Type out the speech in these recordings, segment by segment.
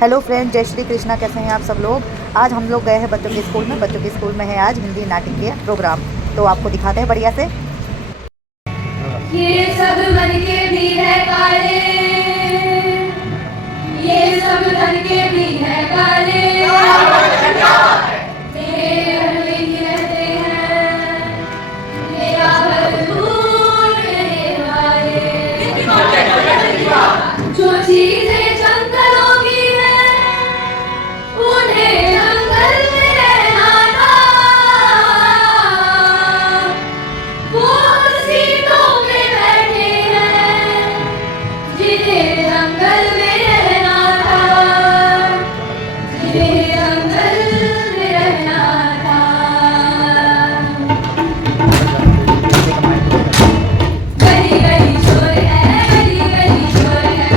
Hello friend, जय श्री कृष्णा। कैसे हैं आप सब लोग। आज हम लोग गए हैं बच्चों के स्कूल में। बच्चों के स्कूल में है आज हिंदी नाटकीय प्रोग्राम, तो आपको दिखाते हैं बढ़िया से। ये सब मन के भी है काले, ये सब धन के भी है काले, मेरे हमें ही रहते हैं मेरा भरपूर रहने वाले। जो चीजें जंगलों की हैं उन्हें जंगल में रहना था, वो सीटों पे बैठे हैं जिन्हें जंगल में रहना था, जिन्हें जंगल में रहना था। गली गली शोर है, गली गली शोर है,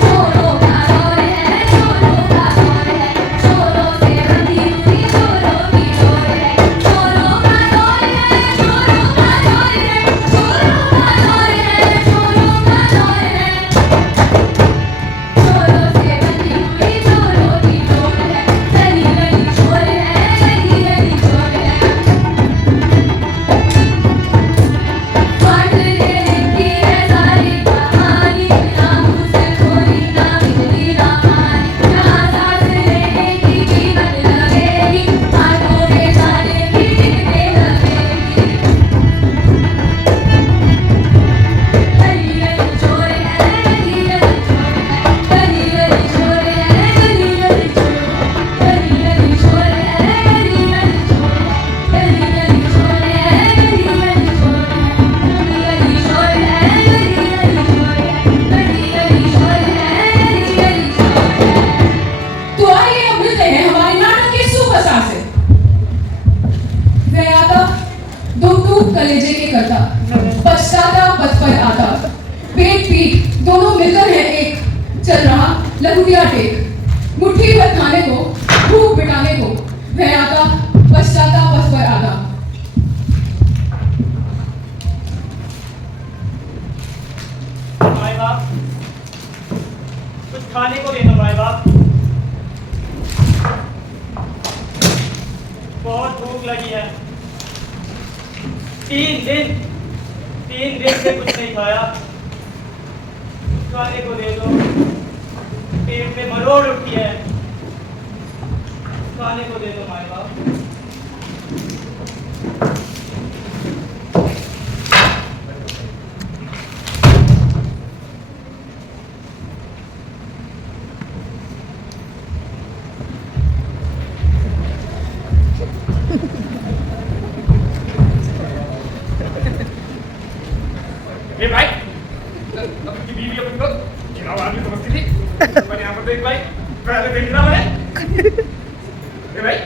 चोरों का दौर है, चोरों का दौर है, चोरों से बंधी हुई चोरों की डोर है, चोरों का दौर है, चोरों का दौर है, चोरों का दौर है, चोरों का दौर है, चोरों से बंधी हुई चोरों की डोर है। गली गली शोर है, गली गली शोर है, बांटने लिखी है सारी कहानी, ना घूसखोरी ना बिजली ना पानी, जहाँ सांस लेने की कीमत लगेगी, हाथों में जाने की टिकटें लगेगी। गली गली शोर है, गली गली शोर है, गली गली शोर है, गली गली शोर है, गली गली शोर है, गली गली शोर है, गली गली शोर है, गली गली शोर है, गली गली शोर है, गली गली शोर है, गली गली शोर है, गली गली शोर है। तो आइए अब मिलते हैं हमारी नाटक के सुपरस्टार से। वह आता दुख दुख कलेजे के करता, पछताता पथ पर आता, पेट पीठ दोनों मिलकर है एक, चल रहा लघुटिया टेक, मुट्ठी भर खाने को भूख मिटाने को, वह आता पछताता पथ पर आता। भाई बाप, कुछ खाने को दे दो भाई बाप, बहुत भूख लगी है। 3 दिन से कुछ नहीं खाया, खाने को दे दो। पेट में मरोड़ उठी है, खाने को दे दो भाई बाप। ये भाई, अपनी बीवी अपनी को चुनाव आदमी समझती थी। मैंने यहाँ पर देख भाई, पहले देख रहा मैंने। ये भाई,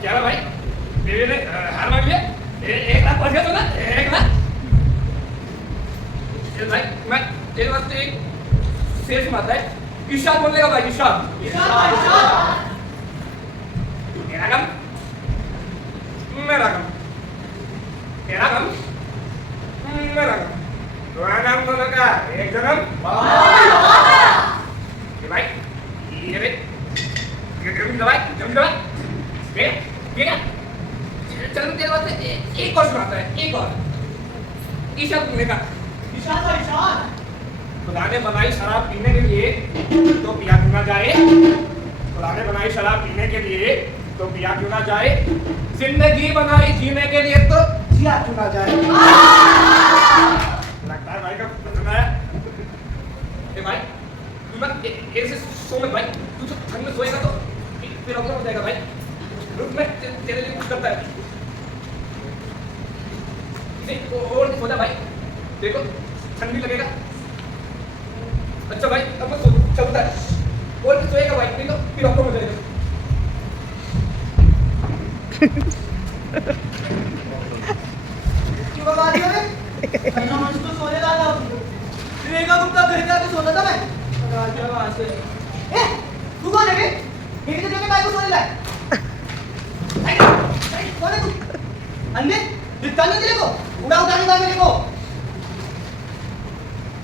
क्या हुआ भाई? बीवी ने हार मांग लिया। 1 लाख पड़ गया तो ना, 1 लाख। ये भाई, मैं तेरे वास्ते एक शेर सुनाता है। इरशाद बोलेगा भाई, इरशाद। मेरा गम, मेरा गम, तेरा गम, मेरा गम, तुम्हारा नाम दोनों का एक जन्म। ये भाई, ये रे, ये जमीन दवाई, ये क्या? चल तेरे वास्ते एक और सुनाता है, एक और। इरशाद बोलेगा, इरशाद। खुदा ने बनाई शराब पीने के लिए तो पिया क्यों ना जाए, खुदा ने बनाई शराब पीने के लिए तो पिया क्यों ना जाए, जिंदगी बनाई जीने के लिए तो जिया क्यों ना जाए। लगता है भाई का पसंद आया। ए भाई, तू ना ऐसे सो मत भाई, तू तो ठंड में सोएगा तो फिर अवसर हो जाएगा भाई। रुक, मैं तेरे लिए कुछ करता है। नहीं, और सो जा भाई, देखो ठंड भी लगेगा। अच्छा भाई, अब मैं चलता है, और भी सोएगा भाई, नहीं तो फिर अवसर हो जाएगा। क्यों बता दिया मैं? मैं मंच तो सोने जा रहा हूँ। रेखा गुप्ता घर जाके सोता था मैं। आ जाओ वहाँ से। तू कौन है बे? मेरी तो जगह काय को सोने लाए? कौन है तू? अंधे? दिखता नहीं? ダメだメレコ。 उड़ा उतारूंगा मेरे को। क्या बता दिया बे? 何 मैं मंच तो सोने जा रहा हूँ। रेखा गुप्ता घर जाके सोता था मैं। तू कौन है बे?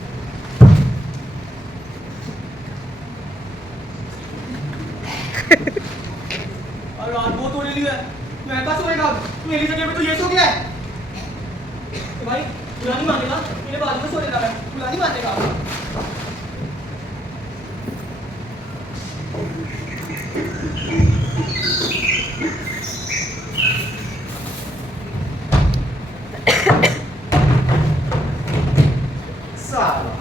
मेरी तो जगह काय को सोने लाए? अंधे? दिखता नहीं तेरे को? उड़ा उतारूंगा मेरे को। और रात बहुत हो रही है, मैं कहाँ सोएगा? मेरी जगह पे तो ये सो गया है। तो भाई बुला नहीं मानेगा, मेरे बाजू में सो लेता है, बुला नहीं मानेगा। साला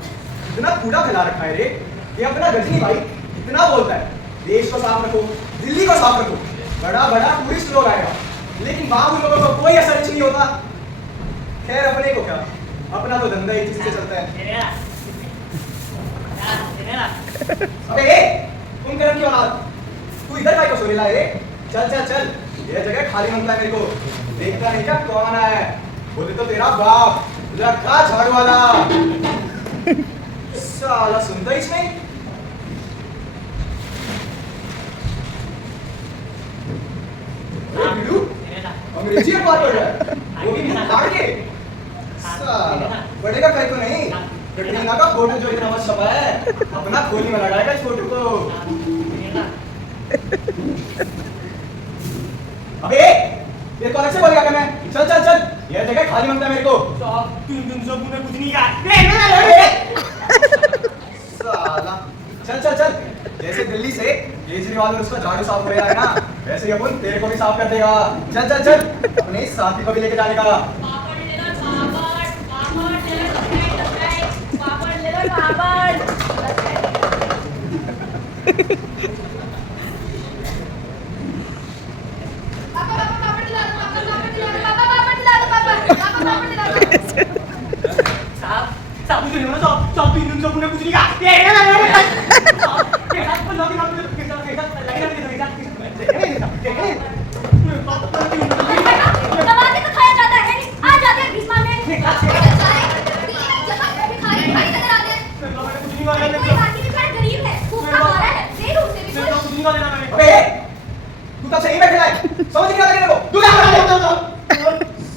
इतना कूड़ा फैला रखा है रे। ये अपना गजनी भाई इतना बोलता है देश को साफ रखो, दिल्ली को साफ रखो, बड़ा बड़ा टूरिस्ट लोग आएगा, लेकिन बाबू लोगों को कोई असर नहीं होता। खैर अपने को क्या, अपना तो धंधा ही जिससे चलता है। अबे ए, तुम करम की औलाद, तू इधर काय को सोने लाए रे? चल चल चल, ये जगह खाली मांगता है मेरे को। देखता नहीं क्या कौन है? बोले तो तेरा बाप लखा झाड़ू वाला। साला सुनता ही नहीं। बिल्लू अंग्रेजी में बात कर रहा है, वो भी मुंह फाड़ के। साला पढ़ेगा कहीं तो नहीं। कटरीना का फोटो जो इतना मस्त छपा है, अपना खोली में लगाएगा इस फोटो को। अबे तेरे को अलग से बोलेगा क्या मैं? चल चल चल, यह जगह खाली मांगता है मेरे को। साहब 3 दिन से मुझे कुछ नहीं साला चल चल चल, जैसे दिल्ली से केजरीवाल और उसका झाड़ू साफ कर है ना, वैसे ही अपन तेरे को भी साफ कर देगा। चल चल चल, अपने साथी को भी लेके जाने का। पापड़ ले लो, पापड़ ले लो, पापड़ ले लो, पापड़। साहब मुझे नहीं मालूम, साहब 3 दिन से मुझे कुछ नहीं कहा। दबा के तो खाया जाता है, आ जाते हैं बीच में। गरीब है, भूखा मारा है, दे दो उसे भी कुछ। अबे तू तब से यहीं बैठा है, समझ नहीं आ रहा तेरे को? तू क्या कर रहा है?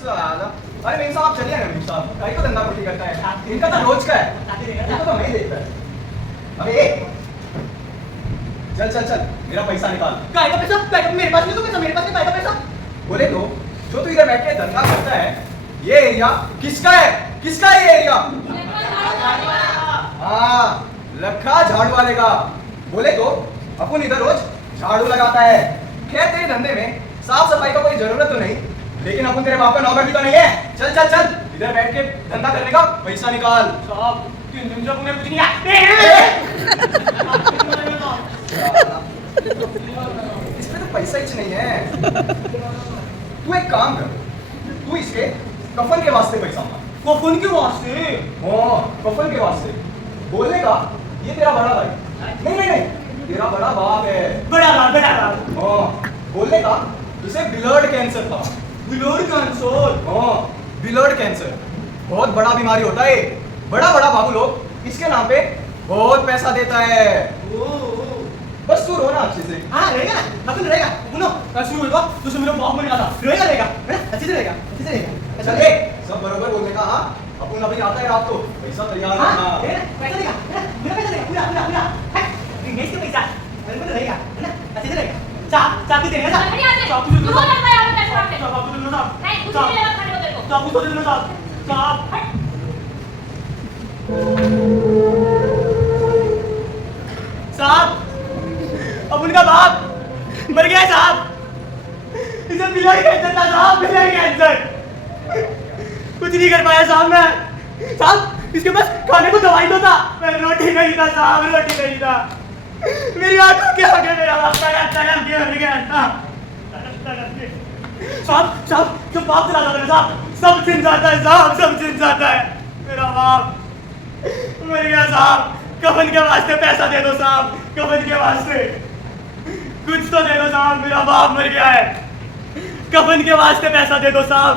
साला अरे मेम साहब चलिए ना, मेम साहब कहीं तो धंधा पट्टी करता है, इनका तो रोज का है, इनको तो मैं ही देखता है। अबे चल चल चल, मेरा पैसा निकाल। काय का पैसा? काय का? मेरे पास नहीं तो पैसा, मेरे पास नहीं। काय का पैसा? बोले तो जो तू इधर बैठ के धंधा करता है, ये एरिया किसका है? किसका है ये एरिया? हाँ, लखा झाड़ू वाले का। बोले तो अपन इधर रोज झाड़ू लगाता है। खैर तेरे धंधे में साफ सफाई का कोई जरूरत तो नहीं, लेकिन अपन तेरे बाप का नौकर भी तो नहीं है। चल चल चल, इधर बैठ के धंधा करने का पैसा निकाल। साहब 3 दिन से मुझे कुछ नहीं कहा। इसमें तो पैसा ही नहीं है। तू एक काम कर, तू इसके कफन के वास्ते पैसा मांग। कफन के वास्ते? हाँ, कफन के वास्ते। बोलने का ये तेरा बड़ा भाई नहीं नहीं नहीं, तेरा बड़ा बाप है। बड़ा लाल, बड़ा लाल। हाँ, बोलने का उसे ब्लड कैंसर था। Blood cancer? हाँ, ब्लड कैंसर बहुत बड़ा बीमारी होता है। बड़ा बड़ा बाबू लोग इसके नाम पे बहुत पैसा देता है। बस तू रोना अच्छे से। हाँ रहेगा ना, अपन रहेगा। सुनो शुरू होगा तो से मेरा बाप मरेगा था, रहेगा रहेगा, है ना? अच्छे से रहेगा, अच्छे से रहेगा। चल ए, सब बरोबर बोलने का। हाँ, अपन अभी आता है रात को, पैसा तैयार हाँ रखना। रहेगा, पैसा देगा, है ना? मेरा पैसा देगा, पूरा पूरा पूरा। इंग्लिश का पैसा मेरे को रहेगा, है ना? अच्छे से रहेगा। चाबी देगा ना? नहीं आते। चाबी तू बोल रहा है यहाँ पे पैसे रख ले। चाबी दे दो साहब। नहीं, कुछ नहीं लेगा खाने को तेरे को। चाबी तो दे दो साहब। साहब साहब अब उनका बाप मर गया साहब। इसे ब्लड कैंसर था साहब, ब्लड कैंसर। कुछ नहीं कर पाया साहब मैं। साहब इसके पास खाने को दवाई तो था, मैं रोटी नहीं था साहब, रोटी नहीं था। मेरी आंखों के आगे मेरा बाप तड़प के मर गया साहब। साहब साहब जो बाप चला जाता है साहब, सब चिन जाता है साहब, सब चिन जाता है। मेरा बाप मर गया साहब। कफन के वास्ते पैसा दे दो साहब, कफन के वास्ते कुछ तो दे दो साहब, मेरा बाप मर गया है। कफन के वास्ते पैसा दे दो साहब।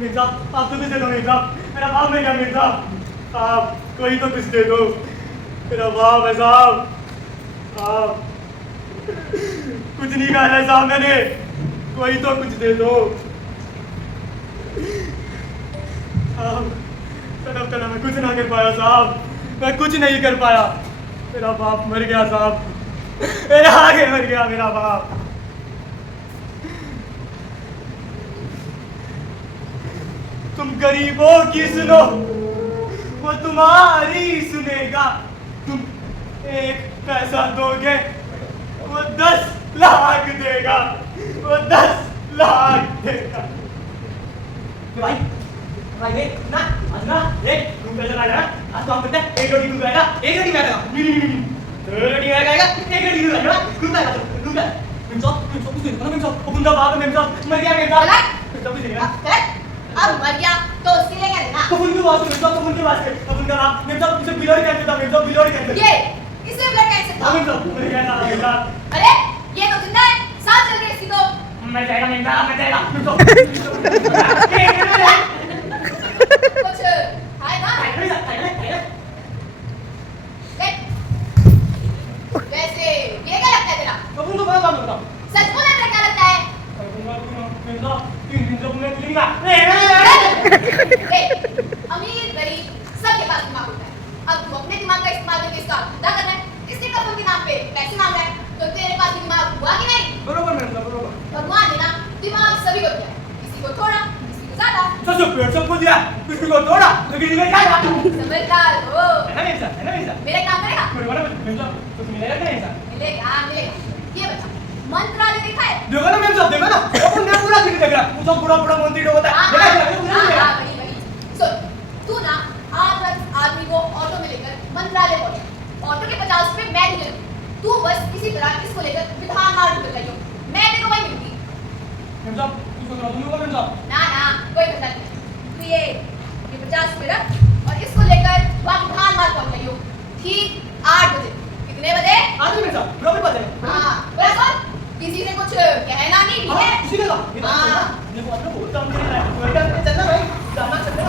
मीर साहब आप तो कुछ दे दो मीर साहब, मेरा बाप मर गया मीर साहब। साहब कोई तो कुछ दे दो, मेरा बाप है साहब। साहब कुछ नहीं कहा है साहब मैंने, कोई तो कुछ दे दो। साहब तड़प मैं कुछ ना कर पाया साहब, मैं कुछ नहीं कर पाया। मेरा बाप मर गया साहब, मेरे आगे मर गया मेरा बाप। तुम गरीबों की सुनो, वो तुम्हारी सुनेगा। तुम 1 पैसा दोगे, वो 10 लाख देगा, वो 10 लाख देगा। भाई भाई देख ना, आज ना देख तुम पैसा लाएगा ना, आज तो हम करते हैं 1 रोटी दूध लाएगा, 1 रोटी मैं देगा, नहीं 2 रोटी मैं खाएगा, 1 रोटी दूध लाएगा, दूध लाएगा दूध लाएगा। मिमसाब कुछ देगा ना, मिमसाब वो बंदा बाप है, मिमसाब मर गया, मिमसाब मिमसाब कुछ देगा। अब मर गया तो उसके लिए क्या देना? कफन की बात मिमसाब, कफन की बात कफन का नाम मिमसाब, इसे बिलोरी कहते था, मिमसाब बिलोरी कहते। ये इसे ब्लड कैंसर था। मिमसाब मर गया ना मिमसाब। अरे ये तो जिंदा है, सांस चल रही है इसकी तो। मैं जाएगा मिमसाब, मैं जाएगा मिमसाब। कुछ है ना? वैसे ये क्या लगता है तेरा? कफन तो बड़ा काम करता। सच बोलना तेरा क्या लगता है? मिमसाब 3 दिन से मैं मिलेगा। अमीर गरीब सबके पास दिमाग होता है। अब तू अपने दिमाग का इस्तेमाल करके इसका अदा करना है, इसके कफन के नाम पे पैसे मांग रहा है, तो तेरे पास भी दिमाग हुआ कि नहीं? बरोबर मिमसाब बरोबर। भगवान ने ना दिमाग सभी को दिया है, किसी को थोड़ा, किसी को ज्यादा। सबसे पेड़ सबको दिया, किसी को तोड़ा तो किसी को जाएगा। समझदार हो। है ना मिमसाब? मेरे काम करेगा? मेरे वाला मिमसाब कुछ मिलेगा कि नहीं मिमसाब? मिलेगा मिलेगा। ये बता मंत्रालय देखा है? देखो ना मिमसाब, देखो ना वो ना पूरा दिख रहा है, वो पूरा पूरा मंत्री लोग होता है। देखा हाँ, बड़ी सुन, तू ना आज आदमी को ऑटो में लेकर मंत्रालय पहुंचा, ऑटो के 50 रुपए मैं तुझे दूं। तू बस इसी तरह इसको लेकर विधान मार्ग पे जाइयो, मैं तेरे को वही मिलूंगी। मिमसाब इसको ना तुम लोग मिमसाब। ना ना कोई धंधा नहीं, तू ये 50 रुपए रख और इसको लेकर वहाँ विधान मार्ग पहुंच जाइयो ठीक 8 बजे। कितने बजे? आज मिमसाब बरोबर बात है। हाँ बोला सुन, किसी से कुछ कहना नहीं ठीक है? किसी का हाँ। देखो अपना बोलता हूं मेरे लाइफ वर्ल्ड में चलना भाई, जाना चलना।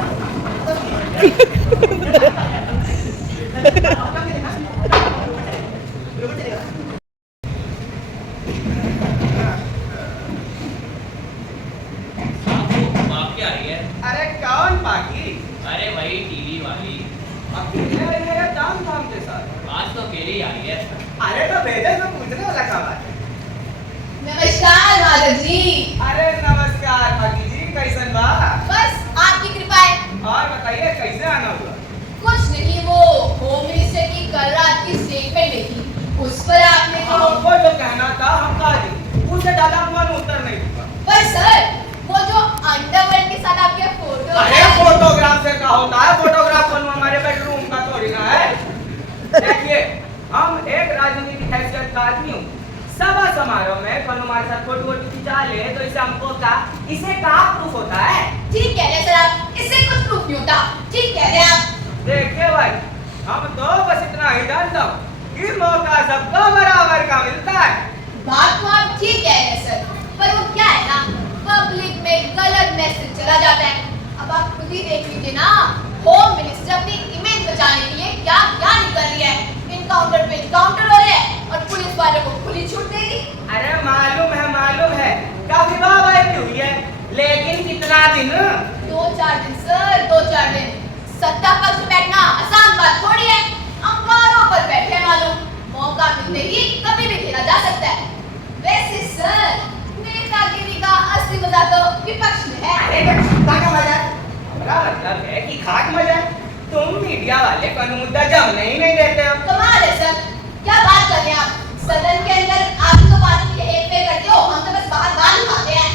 बाकी आ रही है। अरे कौन पाकी? अरे वही टीवी वाली। अकेले आई है या दाम दाम के साथ? आज तो अकेली आई है। अरे तो भेजे तो पूछने वाला क्या बात है? नमस्कार माधव जी। अरे नमस्कार पाकी जी, कैसन बा? बस आपकी कृपा है। और बताइए कैसे आना हुआ? कुछ नहीं, वो होम मिनिस्टर की कल रात की स्टेटमेंट देखी, उस पर आपने तो हमको जो कहना था हम कहा दी, उससे ज्यादा मन उत्तर नहीं दूंगा। पर सर वो जो अंडरवर्ल्ड के साथ आपके फोटो अरे फोटोग्राफ से क्या होता है? फोटोग्राफ बनवा हमारे बेडरूम का थोड़ी ना है। देखिए हम एक राजनीतिक हैसियत का आदमी हूँ, सभा समारोह में कौन हमारे साथ फोटो वोटो खिंचा ले तो इसे हमको का इसे कहाँ प्रूफ होता है? ठीक कह रहे हैं सर आप, इससे कुछ प्रूफ नहीं होता। ठीक कह रहे हैं आप। देखिए भाई हम तो बस इतना ही जानता हूँ कि मौका सबको बराबर का मिलता है। बात तो आप ठीक कह रहे हैं सर, पर वो क्या है ना, पब्लिक में गलत मैसेज चला जाता है। अब आप खुद ही देख लीजिए ना, होम मिनिस्टर अपनी इमेज बचाने के लिए क्या क्या नहीं कर रही है। इनकाउंटर पे इनकाउंटर हो रहे हैं और पुलिस वाले को खुली छूट देगी। अरे मालूम है काफी वाहवाही भी हुई है, लेकिन कितना दिन? 2-4 दिन सर, 2-4 दिन। सत्ता पक्ष में बैठना आसान बात थोड़ी है, अंगारों पर बैठे हैं मालूम, मौका मिलते ही कभी भी खेला जा सकता है। वैसे सर नेतागिरी का असली मजा तो विपक्ष में है। अरे खाक मजा, हमारा मतलब है कि खाक मजा। तुम मीडिया वाले कानून मुद्दा जमने ही नहीं देते हो। कमाल है सर, क्या बात कर रहे हैं आप? सदन के अंदर आप तो बात के लिए हेरफेर करते हो, हम तो बस बात उठाते हैं।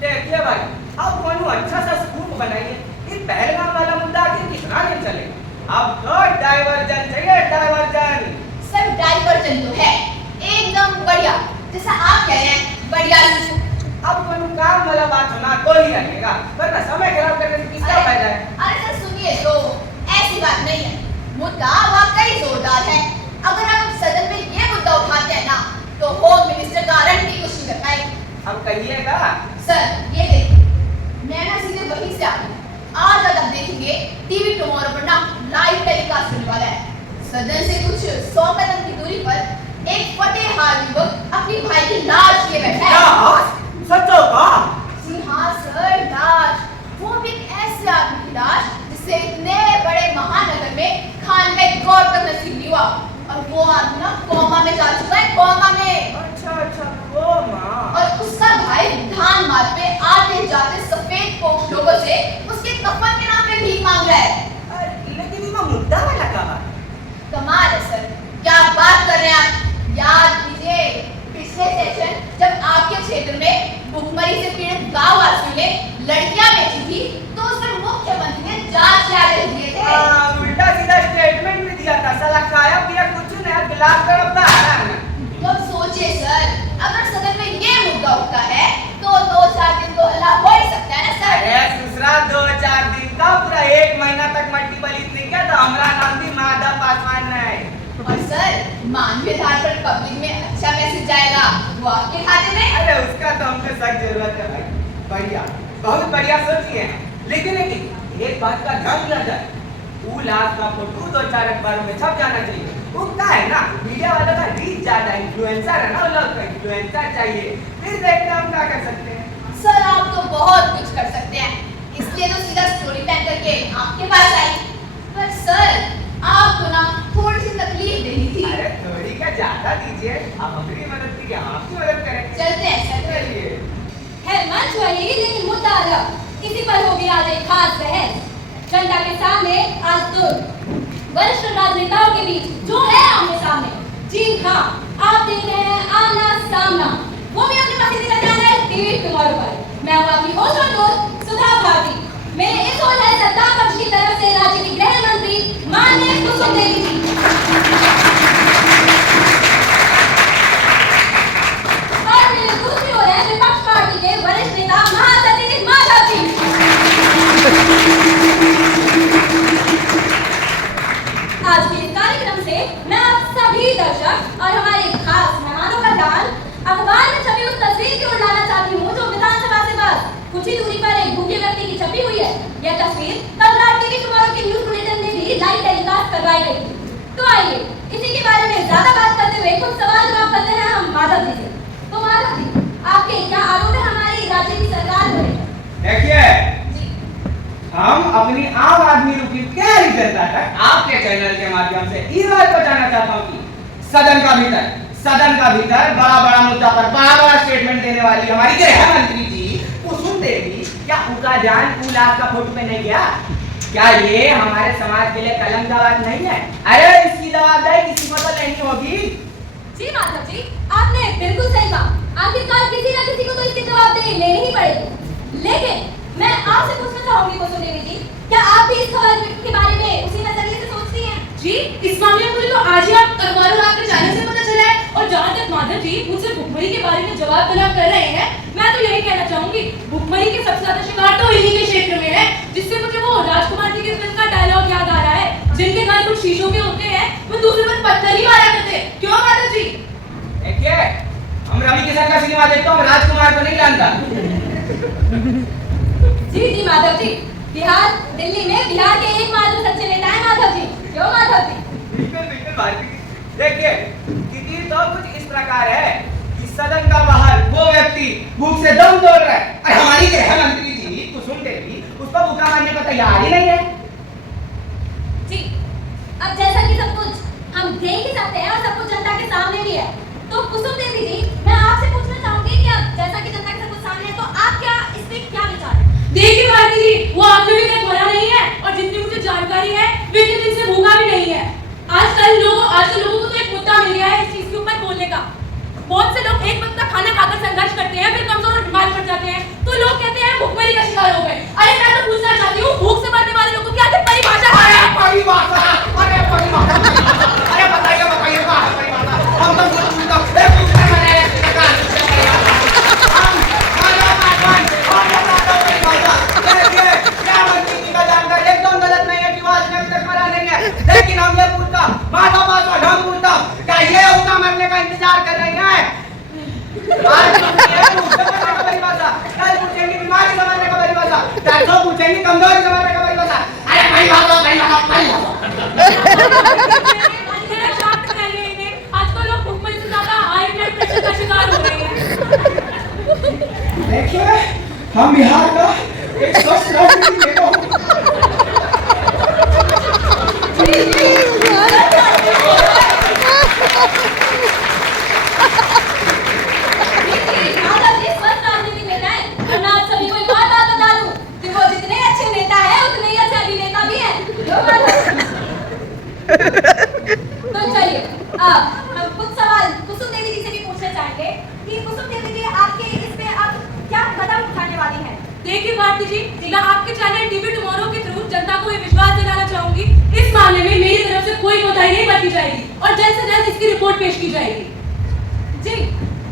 देखिए भाई अब कोनो अच्छा सा स्कूप बनाइए, ये पहलगाम वाला मुद्दा आखिर कितना दिन चलेगा? अब तो डाइवर्जन चाहिए, डाइवर्जन। सर डाइवर्जन तो है एकदम बढ़िया, जैसा आप कह रहे हैं बढ़िया। अब कोनो काम वाला बात होना तो ही रहेगा, वरना समय खराब करने से किसका फायदा है? अरे सर सुनिए तो, ऐसी बात नहीं है, मुद्दा वाकई जोरदार है। अगर हम सदन में ये मुद्दा उठाते हैं ना, तो होम मिनिस्टर गारंटी कुछ नहीं कर पाएगी। अब कहिएगा। सर ये देखिए, मैं ना सीधे वहीं से आ रही हूँ। आज आप देखेंगे टीवी टुमारो पर ना लाइव टेलीकास्ट होने वाला है। सदन से कुछ 100 कदम की दूरी पर एक फतेहाल युवक अपनी भाई की लाश लिए बैठा है। सच होगा? जी हाँ सर, लाश, वो भी एक ऐसे आदमी की लाश जिससे इतने बड़े महानगर में खान का एक गौर तक नसीब नहीं हुआ, और वो आदमी ना कोमा में जा चुका है, कोमा में। अच्छा वो माँ। और उसका भाई धान मार्ग पे आते जाते सफेद पोश लोगों से उसके कफन के नाम पे भीख मांग रहा है। लेकिन ये मुद्दा वाला कहा। कमाल है सर, क्या बात कर रहे हैं आप। याद कीजिए पिछले सेशन जब आपके क्षेत्र में भुखमरी से पीड़ित गांव वासियों ने लड़कियां बेची थी तो उसमें मुख्यमंत्री ने जांच के आदेश दिए थे। उल्टा सीधा स्टेटमेंट भी दिया था, साला खाया पिया कुछ नहीं, गिलास कर अपना हारा। तो अब सोचिए सर, अगर सदन में ये मुद्दा उठता है तो 2-4 दिन तो हल्ला हो ही सकता है ना सर। अरे दूसरा 2-4 दिन का पूरा 1 महीना तक मट्टी बलित नहीं किया तो हमारा नाम भी माधव पासवान है। और सर मानवीय आधार पर पब्लिक में अच्छा मैसेज जाएगा वो आपके खाते में। अरे उसका तो हमको सख्त जरूरत है भाई। बढ़िया, बहुत बढ़िया सोची है। लेकिन एक बात का ध्यान दिया जाए, वो लास्ट का फोटो 2-4 अखबारों में छप जाना चाहिए। वो क्या है ना, मीडिया वालों का रीच ज्यादा, इन्फ्लुएंसर है ना, वो लोग इन्फ्लुएंसर चाहिए। फिर देखते हैं हम क्या कर सकते हैं। सर आप तो बहुत कुछ कर सकते हैं, इसलिए तो सीधा स्टोरी प्लान करके आपके पास आई। पर सर आपको ना थोड़ी सी तकलीफ देनी थी। अरे थोड़ी का ज्यादा दीजिए, आप हमारी मदद कीजिए, हम आपकी मदद करें। चलते हैं सर। चलिए। है मंच वाली लेकिन मुद्दा अलग, इसी पर होगी आज एक खास बहस। जनता के सामने आज दो वरिष्ठ राजनेताओं के बीच जो है आमने सामने। जी हाँ, आप देख रहे हैं आमना सामना, वो भी अपने पसंदीदा चैनल टीवी कुमारों पर। मैं हूँ आपकी होस्ट और दोस्त सुधा भारती। मेरे इस ओर है सत्ता पक्ष की तरफ से राज्य की गृह मंत्री माननीय कुसुम देवी जी, और मेरे दूसरी ओर है विपक्ष पार्टी के वरिष्ठ नेता महासचिव माधव जी। आज के इस कार्यक्रम से मैं आप सभी दर्शक और हमारे खास मेहमानों का ध्यान अखबार में छपी उस तस्वीर की ओर लाना चाहती हूँ जो विधानसभा से बस कुछ ही दूरी पर एक भूखे व्यक्ति की छपी हुई है। यह तस्वीर कल रात टीवी कुमारों के न्यूज बुलेटिन में भी लाइव टेलीकास्ट करवाई गई थी। तो आइए इसी के बारे में ज्यादा बात करते हुए कुछ सवाल जवाब करते हैं हम माधव जी से। तो माधव जी, आपके क्या आरोप है हमारी राज्य की सरकार पर? देखिए, हम अपनी आम आदमी की तैयारी करता है आपके चैनल के माध्यम से ये बात बताना चाहता हूँ कि सदन का भीतर बड़ा मुद्दा पर बड़ा स्टेटमेंट देने वाली हमारी गृह मंत्री जी कुसुम देवी, क्या उनका ध्यान उल्लास का फोटो पे नहीं गया? क्या ये हमारे समाज के लिए कलंक का बात नहीं है? अरे इसकी जवाबदारी किसी को तो लेनी होगी। जी माधव जी, आपने बिल्कुल सही कहा। आखिरकार किसी न किसी को तो इसकी जवाबदेही लेनी ही पड़ेगी। लेकिन मैं आपसे पूछना चाहूंगी कुसुम देवी जी, क्या आप भी इस खबर के बारे में उसी नजरिए से सोचती हैं? जी, इस मामले में मुझे तो आज ही आप अखबारों और आपके चैनल से पता चला है। और जहाँ तक माधव जी मुझसे भुखमरी के बारे में जवाब तलब कर रहे हैं, मैं तो यही कहना चाहूंगी, भुखमरी के सबसे ज्यादा शिकार तो इन्हीं के क्षेत्र में है। जिससे मुझे वो राजकुमार जी की फिल्म का डायलॉग याद आ रहा है, जिनके घर कुछ शीशों के होते हैं वो दूसरे पर पत्थर ही मारा करते। क्यों माधव जी? देखिए, हम रवि किशन का सिनेमा देखता हूँ, राजकुमार को नहीं जानता। जी माधव जी, बिहार दिल्ली में बिहार के एकमात्र सच्चे नेता हैं माधव जी। क्यों माधव जी? बिल्कुल भारती। देखिए, स्थिति तो कुछ इस प्रकार है कि सदन का बाहर वो व्यक्ति भूख से दम तोड़ रहा है और हमारी गृह मंत्री जी कुसुम देवी उसको भूखा मारने को तैयार ही नहीं है। जी, अब जैसा कि सब कुछ हम देख ही सकते हैं और सब कुछ जनता के सामने भी है, तो कुसुम देवी जी, मैं आपसे पूछना चाहूंगी कि अब जैसा कि जनता के सब कुछ सामने है, तो आप क्या इस पे क्या विचार है? देखिए भारती जी, वो आपने भी तक मरा नहीं है और जितनी मुझे जानकारी है वे इतने दिन से भूखा भी नहीं है। आजकल लोगों को तो एक मुद्दा मिल गया है इस चीज के ऊपर बोलने का। बहुत से लोग एक वक्त का खाना खाकर संघर्ष करते हैं, फिर कमजोर और बीमार पड़ जाते हैं, तो लोग कहते हैं भुखमरी का शिकार हो गए। अरे मैं तो पूछना चाहती हूँ, भूख से मरने वाले लोगों की आखिर परिभाषा क्या है? अरे बताइए हम तो एकदम गलत नहीं है कि वो आदमी अभी तक मरा नहीं है, लेकिन हम ये पूछता हम पूछता क्या ये उनका मरने का इंतजार कर रहे हैं? आज परिभाषा, कल पूछेंगे बीमारी समझने का परिभाषा, परसों पूछेंगे कमजोरी समझने का परिभाषा। अरे आजकल लोग भुखमरी से ज्यादा हाई ब्लड प्रेशर का शिकार हो रहे हैं। देखिए, हम बिहार का एक स्वस्थ राज्य की नेता हूँ। हम कुछ सवाल कुसुम देवी जी से भी पूछना चाहेंगे कि कुसुम देवी जी आपके इस पे अब क्या कदम उठाने वाली हैं? देखिए भारती जी, मैं आपके चैनल टीवी टुमारो के थ्रू जनता को ये विश्वास दिलाना चाहूंगी, इस मामले में मेरी तरफ से कोई कोताही नहीं बरती जाएगी और जल्द से जल्द इसकी रिपोर्ट पेश की जाएगी। जी,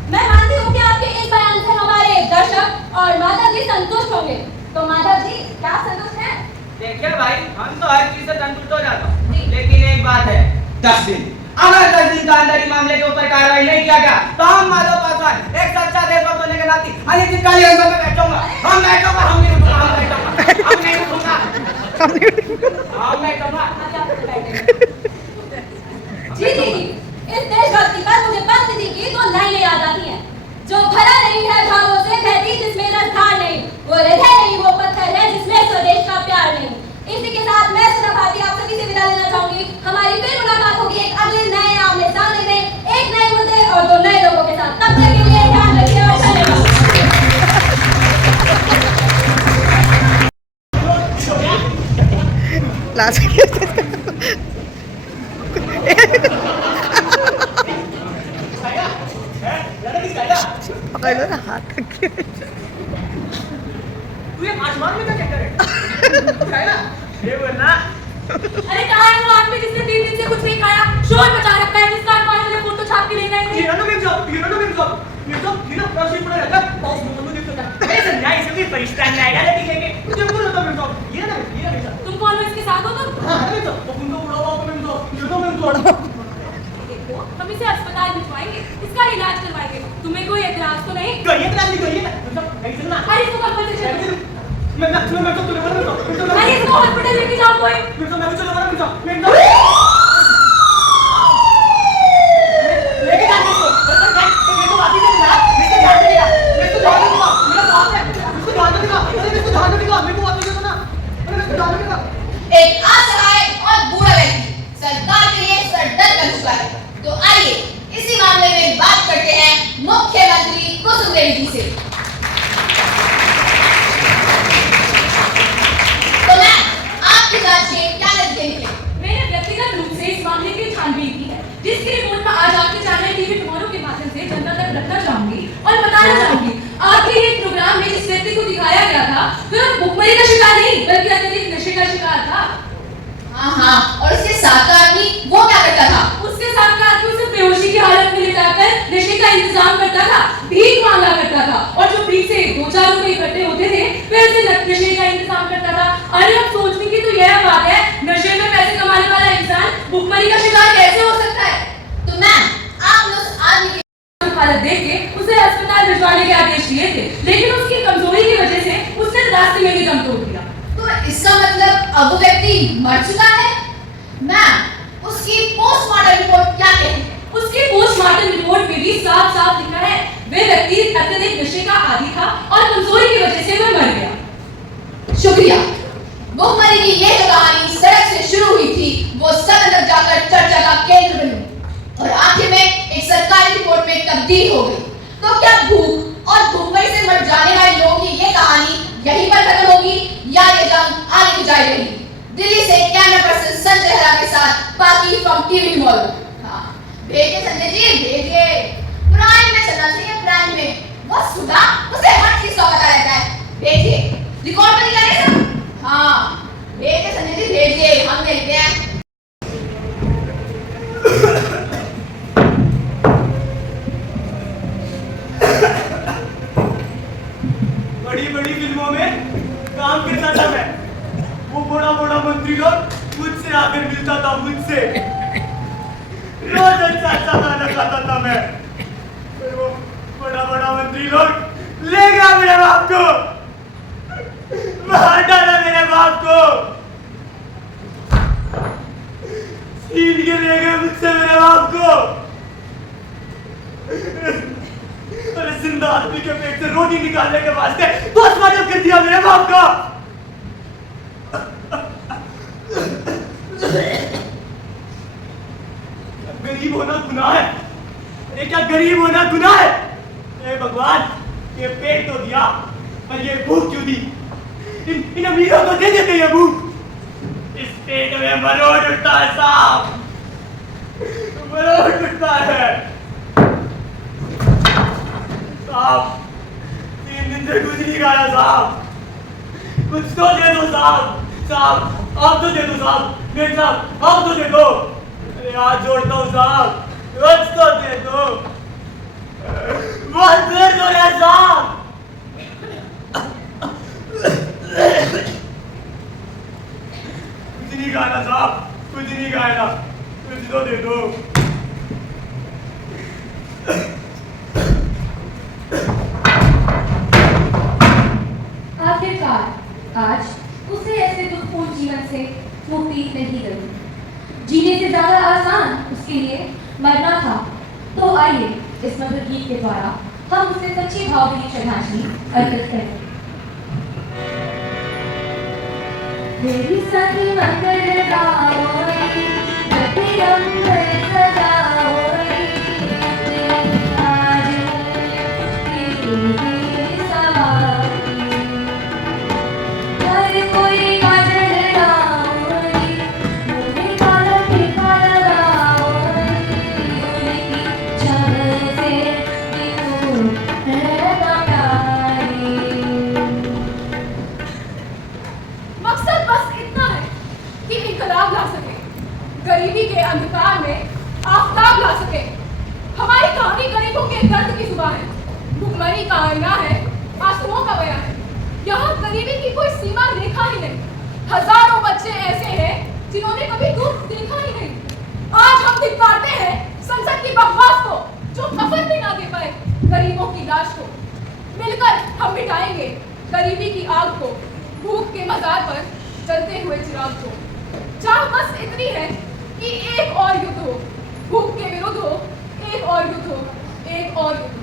मैं मानती हूँ कि आपके इस बयान से हमारे दर्शक और माधव जी संतुष्ट होंगे। तो माधव जी, क्या संतुष्ट हैं? देखिए भाई, हम तो हर चीज से संतुष्ट हो जाता हूँ, लेकिन एक बात है, 10 दिन अगर 10 दिन के अंदर ही मामले के ऊपर कार्रवाई नहीं किया गया तो हम माधव पासवान एक सच्चा देशभक्त होने के नाते अनिश्चितकालीन आंदोलन में बैठूंगा। हम नहीं बैठूंगा, हम नहीं बैठूंगा, हम नहीं बैठूंगा, हम नहीं बैठूंगा। जी जी जी, इस देशभक्ति पर मुझे पंत जी की 2 लाइनें याद आती हैं। जो भरा नहीं है भावों से बहती जिसमें रसधार नहीं, वो हृदय नहीं वो पत्थर है जिसमें स्वदेश का प्यार नहीं। इसी के साथ मैं सुधा भारती आप सभी से विदा लेना चाहूंगी। हमारी फिर मुलाकात होगी एक अगले नए आमने सामने में, एक नए मुद्दे और 2 नए लोगों के साथ। तब तक के लिए ध्यान रखिए और धन्यवाद। पकड़ लो ना हाथ तक। तू ये आसमान में क्या कर रहा है? ये बोलना अरे कहाँ है वो आदमी जिसने 3 दिन से कुछ नहीं खाया, शोर मचा रखा है, जिसका अखबार में फोटो छाप के ले गए थे? तुम कौन हो, इसके साथ हो तुम? देखो, हम इसे अस्पताल भिजवाएंगे, इसका इलाज करवाएंगे। तुम्हें कोई एतराज तो नहीं? अरे इसको कंपल से चलो। अरे इसको हॉस्पिटल लेके जाओ कोई। एक असहाय और बूढ़ा व्यक्ति सरकार के लिए सर डर कर चुका है। तो आइए इसी मामले में बात करते हैं मुख्यमंत्री कुसुम देवी जी से। तो मैं आपकी जांच के क्या नतीजे निकले? मैंने व्यक्तिगत रूप से इस मामले की छानबीन की है, जिसकी रिपोर्ट में आज आपके चैनल टीवी टुमारो के माध्यम से जनता तक रखना चाहूंगी और बताना चाहूंगी। आपके एक प्रोग्राम में जिस व्यक्ति को दिखाया गया था वह भुखमरी का शिकार नहीं बल्कि अत्यधिक नशे का शिकार था। हाँ, और उसके साथ का आदमी वो क्या करता था? उसके साथ का आदमी उसे बेहोशी की हालत में लिटाकर नशे का इंतजाम करता था, भीख मांगा करता था और जो भीख से 2-4 रुपए इकट्ठे होते थे फिर उसे नशे का इंतजाम करता था। अरे अब सोचने की तो यह बात है, नशे में पैसे कमाने वाला इंसान भुखमरी का शिकार कैसे हो सकता है? तो मैम, आपने उस आदमी की हालत देख के उसे अस्पताल भिजवाने के आदेश दिए थे, लेकिन उसकी कमजोरी की वजह से उसने रास्ते में भी दम तोड़ दिया। तो इसका मतलब अब वो व्यक्ति मर चुका है? मैम, उसकी पोस्टमार्टम रिपोर्ट क्या कहती है? उसकी पोस्टमार्टम रिपोर्ट में भी साफ-साफ लिखा है, वह व्यक्ति अत्यधिक नशे का आदी था और कमजोरी की वजह से वह मर गया। शुक्रिया। भुखमरी की ये जो कहानी सड़क से शुरू हुई थी, वो सदन तक जाकर चर्चा का केंद्र बनी और आखिर में एक सरकारी रिपोर्ट में तब्दील हो गई। तो क्या भूख और भुखमरी से मर जाने वाले लोगों की ये कहानी यहीं पर खत्म होगी या ये जंग आगे की जारी रहेगी? दिल्ली से कैमरा पर्सन संजय हरा के साथ पार्टी फ्रॉम टीवी मॉल। हाँ, भेजिए संजय जी, भेजिए। प्राइम में चलना चाहिए, प्राइम में। वो सुधा, उसे हर चीज का पता रहता है। भेजिए, रिकॉर्ड पर निकालिए सब। हाँ, भेजिए संजय जी, भेजिए, हम देखते हैं। बड़ी फिल्मों में काम करता था मैं। वो बड़ा मंत्री लोग मुझसे आकर मिलता था, मुझसे रोज अच्छा खाना खाता था मैं। फिर वो बड़ा मंत्री लोग ले गया मेरे बाप को, मार डाला मेरे बाप को, छीन के ले गए मुझसे मेरे बाप को। अरे जिंदा आदमी के पेट से रोटी निकालने के वास्ते पोस्टमार्टम कर दिया मेरे बाप का। गरीब होना गुनाह है? अरे क्या गरीब होना गुनाह है? ए भगवान, ये पेट तो दिया पर ये भूख क्यों दी? इन अमीरों को दे देते ये भूख। इस पेट में मरोड़ उठता है साहब, मरोड़ साहब 3 दिन से कुछ नहीं खाया साहब, कुछ तो दे दो साहब। साहब आप तो दे दो साहब, मेरे साहब आप तो दे दो, अरे हाथ जोड़ता हूँ साहब, कुछ तो दे दो, बस दे दो यार साहब। कुछ नहीं खाना साहब, कुछ नहीं खाना, कुछ तो दे दो। आखिरकार आज उसे ऐसे दुखपूर्ण जीवन से मुक्ति नहीं गई। जीने से ज्यादा आसान उसके लिए मरना था। तो आइए इस मधुर गीत के द्वारा हम उसे सच्ची भावभीनी श्रद्धांजलि अर्पित करें। मेरी सखी मंगल गाओ गति अंबर सजाओ आज तेरी सवारी हर कोई काजल लगाओ मुझे काला टीका लगाओ उनकी छब से दिखूं रहता प्यारी। मकसद बस इतना है कि इनकलाब ला सके, गरीबी के अंधकार में आफताब ला सके। हमारी कहानी गरीबों के दर्द की जुबान है, भुखमरी का आईना है, आंसुओं का बयान है। यहाँ गरीबी की कोई सीमा रेखा ही नहीं। हजारों बच्चे ऐसे हैं जिन्होंने कभी दूध देखा ही नहीं। आज हम धिक्कारते हैं संसद की बकवास को, जो कफन भी ना दे पाए गरीबों की लाश को। मिलकर हम मिटाएंगे गरीबी की आग को, भूख के मजार पर जलते हुए चिराग को। चाह बस इतनी है कि एक और युद्ध हो, भूख के विरुद्ध हो, एक और युद्ध हो, एक और युद्ध।